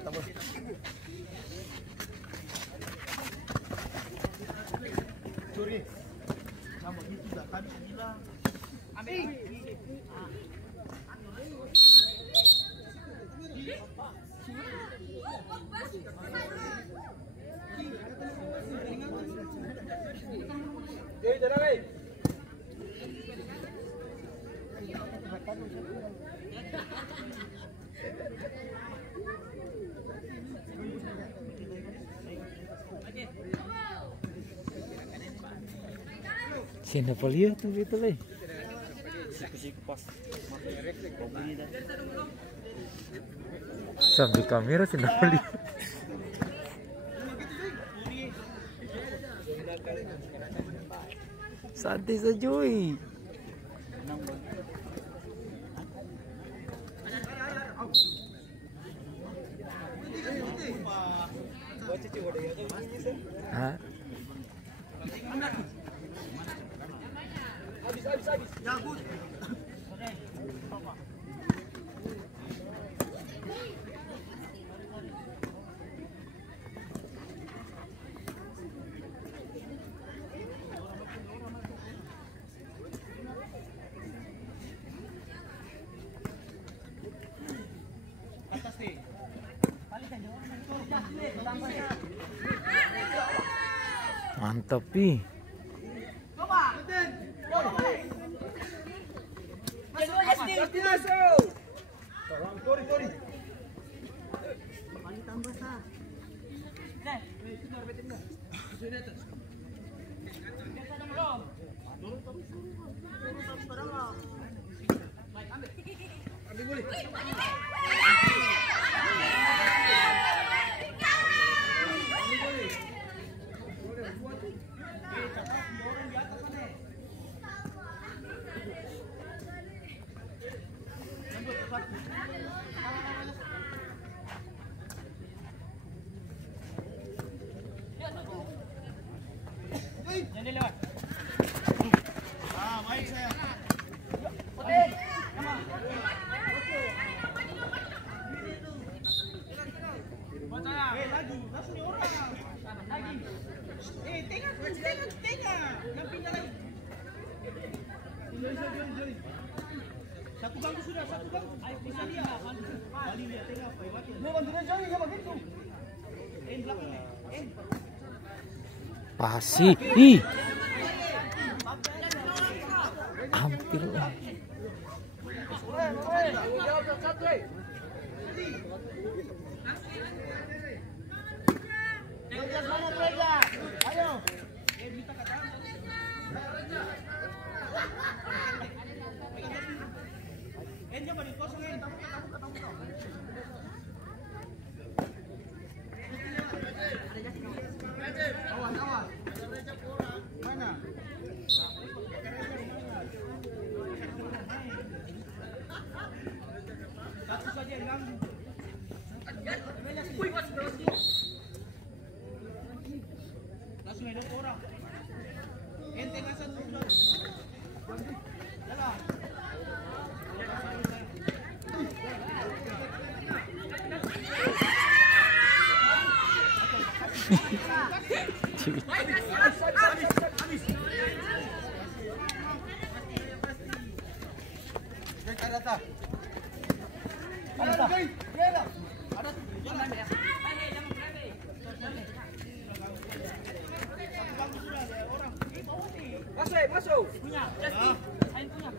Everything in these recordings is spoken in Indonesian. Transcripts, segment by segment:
Tambor. Curi. Sama itu dah tadi bilang. Ambil. Si Napoleon tuh gitu leh. Sambil kamera si Napoleon. Santai saja, Joy. Hah? Habis. Jagut. Mantap nih. Jangan lewat. Baik saya. Lagi, langsung ni orang. Lagi. Tengah. Yang pindah lagi. Jom. Satu ganggu sudah, satu ganggu. Bisa dia. Balik dia tengah apa yang lagi. Dia bantu dia jauh, dia begitu. Belakang ni. Pasi. Ih. Hampir lah. Ayo. Langsung ada orang. Ente kasar tu. Jalan. Habis. Ada. Masuk. Punya. Saya punya.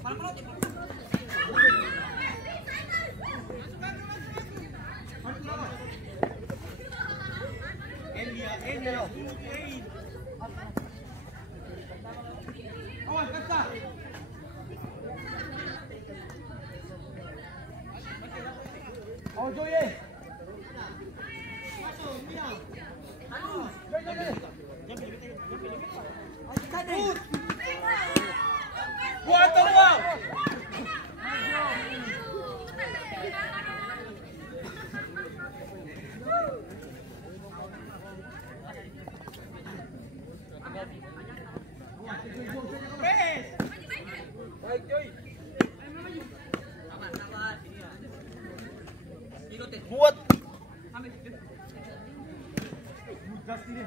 Malam-malam. Endia. Awan kata. Oh Joy. Masuk, Mia. Joy. Jangan pilih. Buat tolong. Baik, Joy. Buat. Gas ini.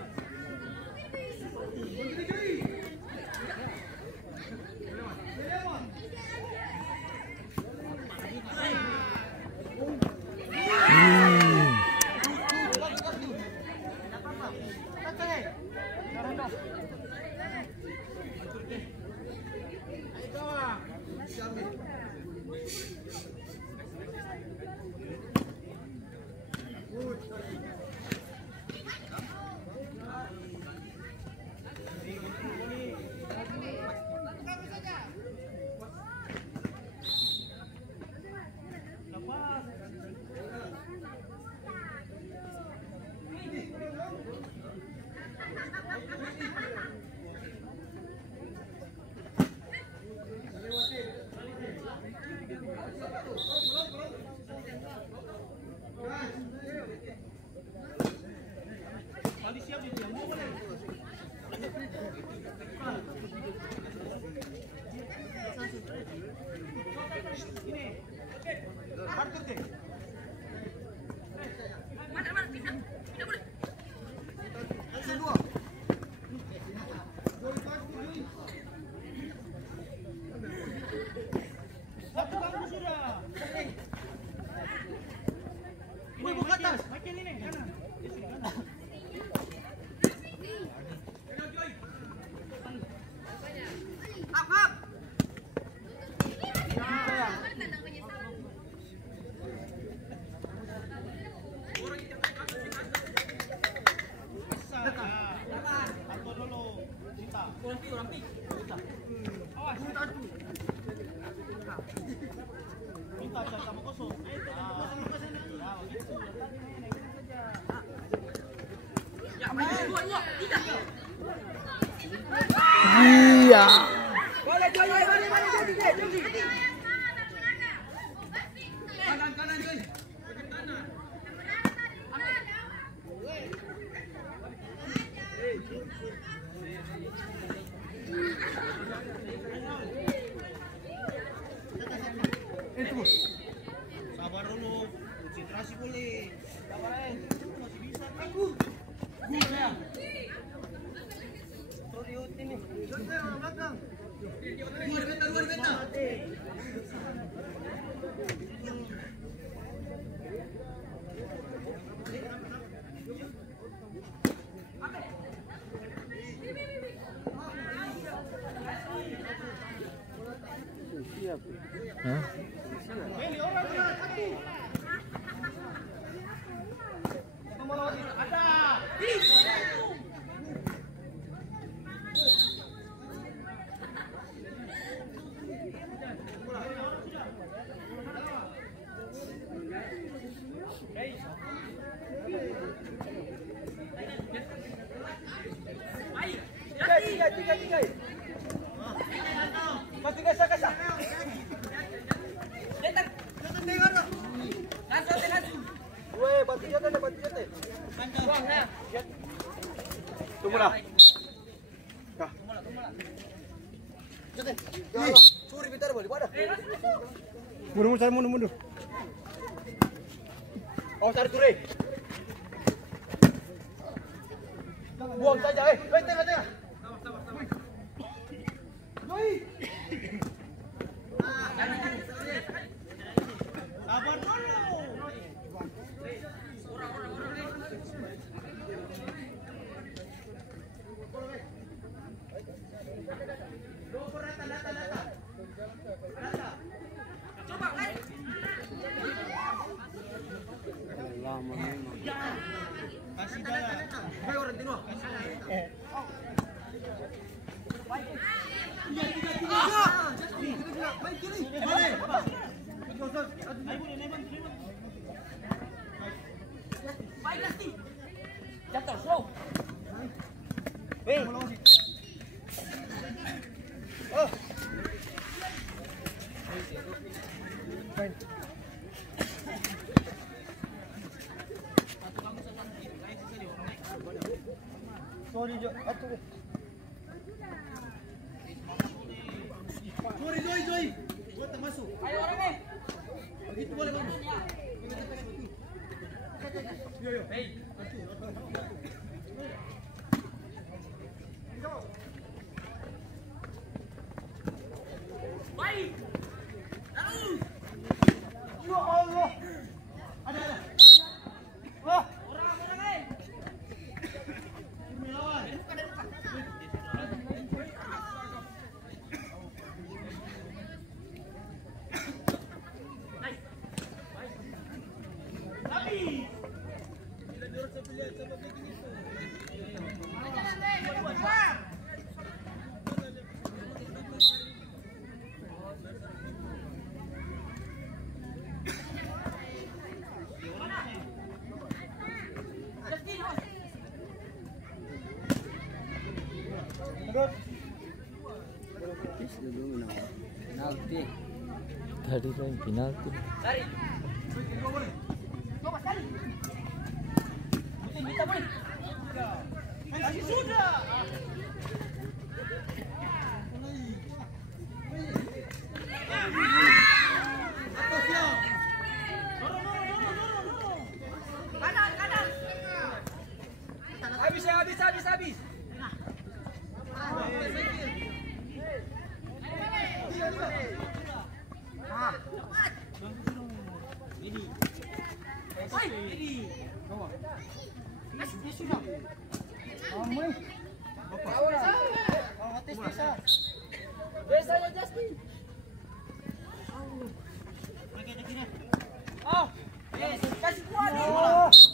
Iya. Sabar dulu, konsentrasi boleh. Sabar masih bisa. Hah? Tunggulah. Suri bitar boleh pada. Mundur. Oh, cari Ture. Buang saja, tengah. Sabar dulu. Kasih jalan. Jatuh, slow. Hey. Sorry, Joy. Joy. Gua tak masuk. Ayo orang ni. Begitu boleh bagus. Yo. Hey. Baik. Ya Allah. Ada. Wah, orang ni. Melawan. Penalti. Tadi kan penalti. Lari. Coba sekali. Kita boleh. Lagi sudah. Atas ya. Dorong. Kanan. Habis.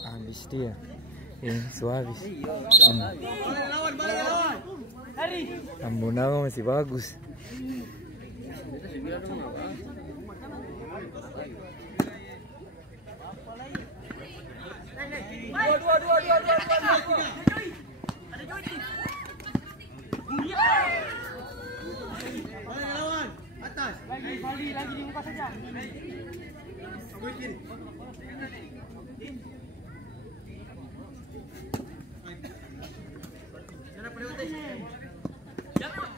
Habis dia. Suavis. Lawan. Lari. Ambunaga masih bagus. Dua. Ada Joy ni. Lawan. Atas. Lagi di muka saja. Sampai kiri. Jangan pada atas. Jangan.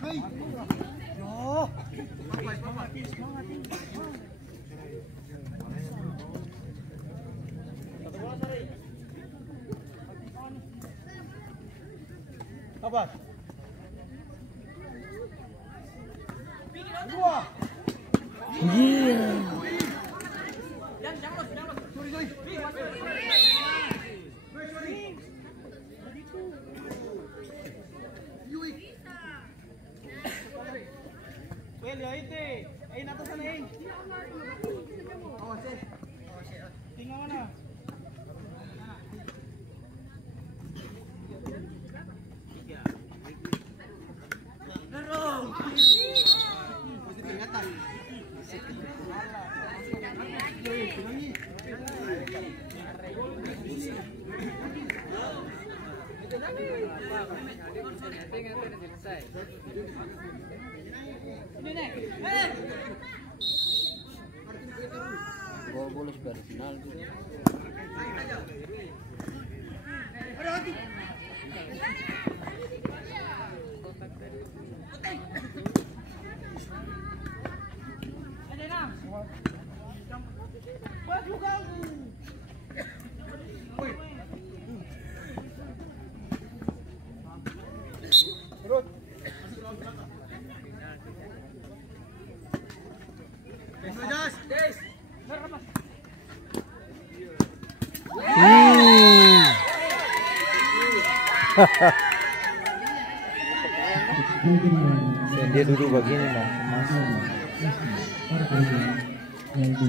Hei. Yo. Semangat. Apa? Dua. Iya. Jangan. Sorry. Well, ite. Ay, nato sana eh. Tingnan mo na. Gol super final. Dia duduk begini langsung masuk.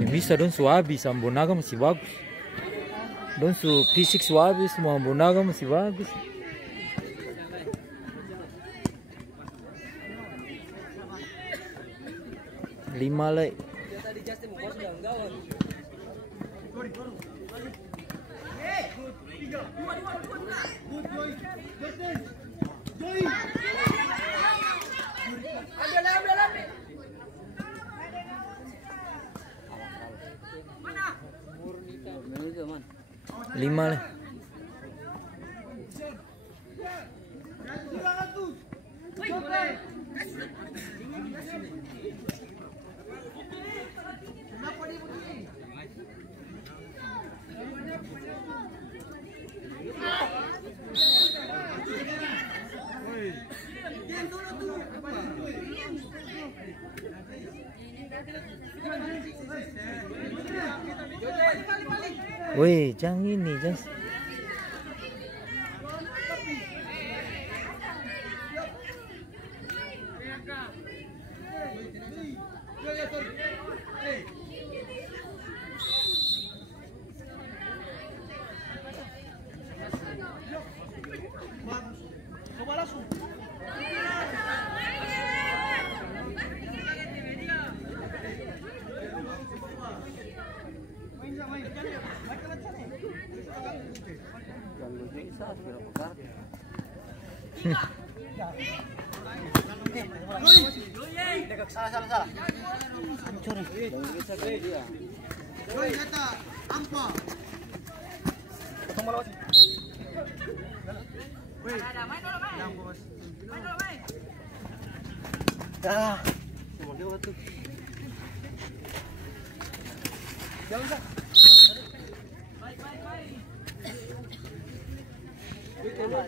Bisa don suabi, Ambunaga masih bagus. Don su fisik suabi, semua Ambunaga masih bagus. Lima lagi. 5 lah. Weh, jangan ini, jangan. Coba langsung. Salah. Curi. Yoi, kata ampa. Potong bola sih. Weh. Main dulu, bos. Dah. Boleh waktu. Jangan sah. Jangan.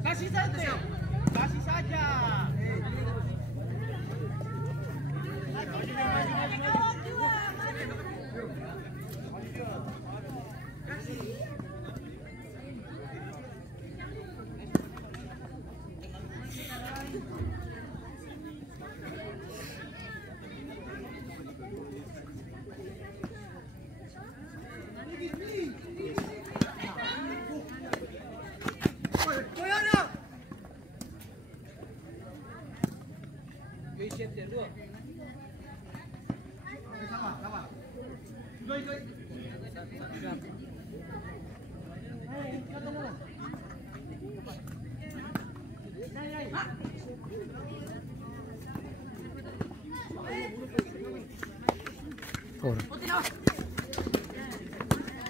Kasih saja.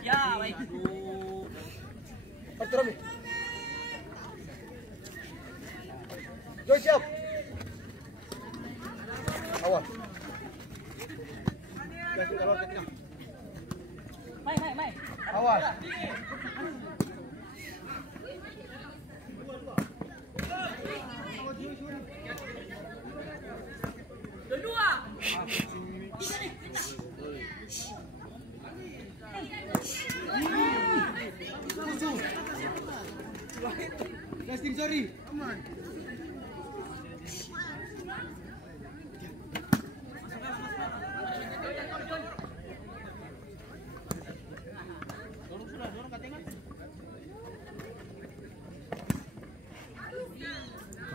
Ya, baik. Terus. Jom siap. Awal. Main. Awal. Dua. Justin, sorry. Aman.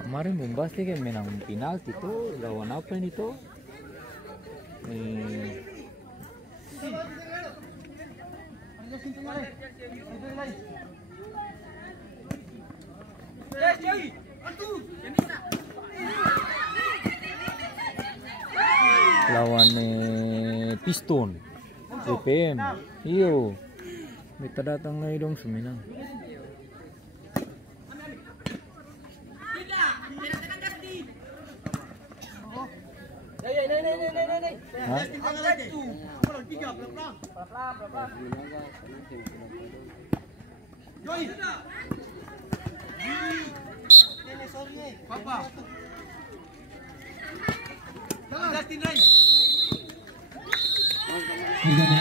Kemarin Bombastic yang menang penalti itu lawan apa ini tuh? Lawan Piston BPM. Iyo. Kita datang lagi dong seminang. Papa. Justin,